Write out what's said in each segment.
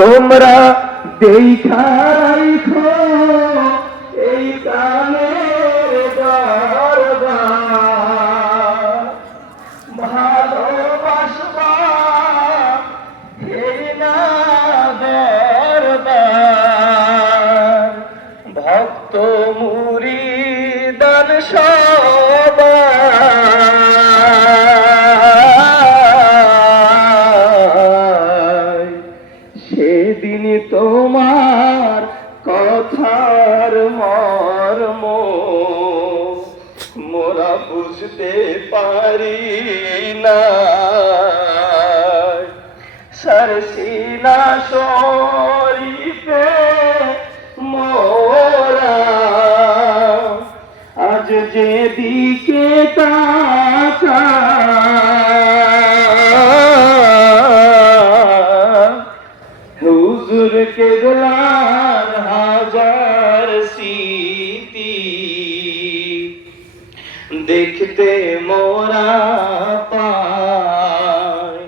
তোমরা দেখা কথার মর্ম মোরা বুঝতে পারি না। সরসিনা শরীফে মোরা আজ যেদিকে তাকা দেখতে মোরা পাই।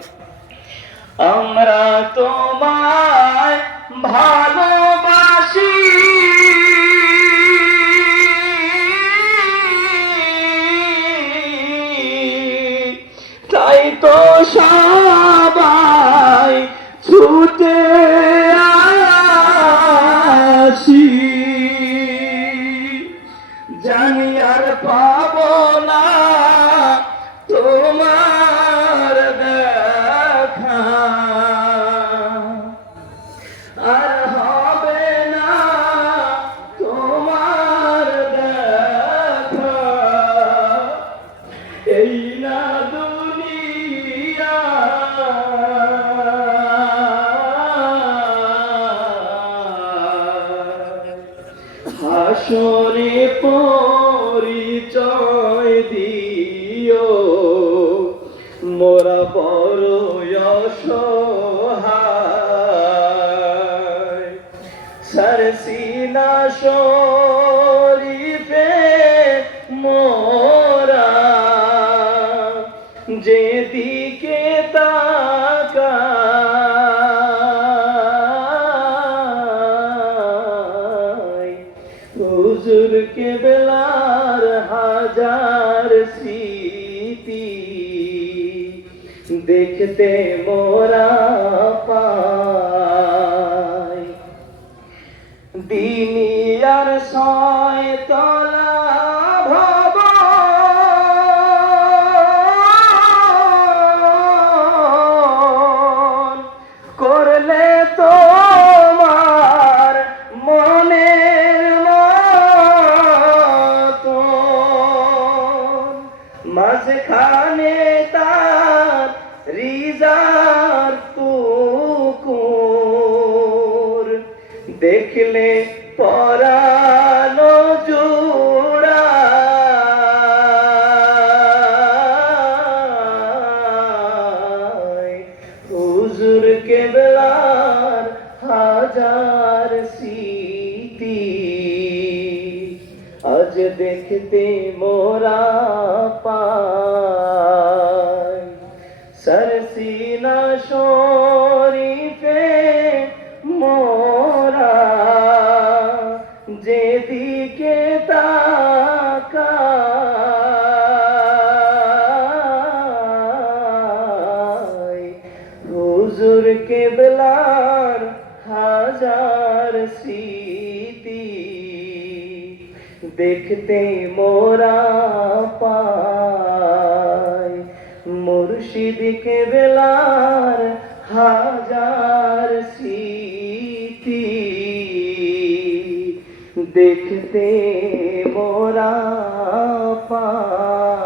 আমরা তোমায় ভালোবাসি। তাই তো সবাই ছুটে হাসরে পরিচয় দিও। মোরা বড় সরসিনা শরীফে হুজুর কে বেলার হাজার স্মৃতি? দেখতে মোরা পায় দিনিয়ার ছয় দেখলে পরানো জোড়া। হুজুর কেবলার হাজার স্মৃতি। আজ দেখতে মোরা পাই হাজার স্মৃতি। দেখতে মোরা পাই। মুর্শিদ কেবলার হাজার স্মৃতি। দেখতে মোরা পাই।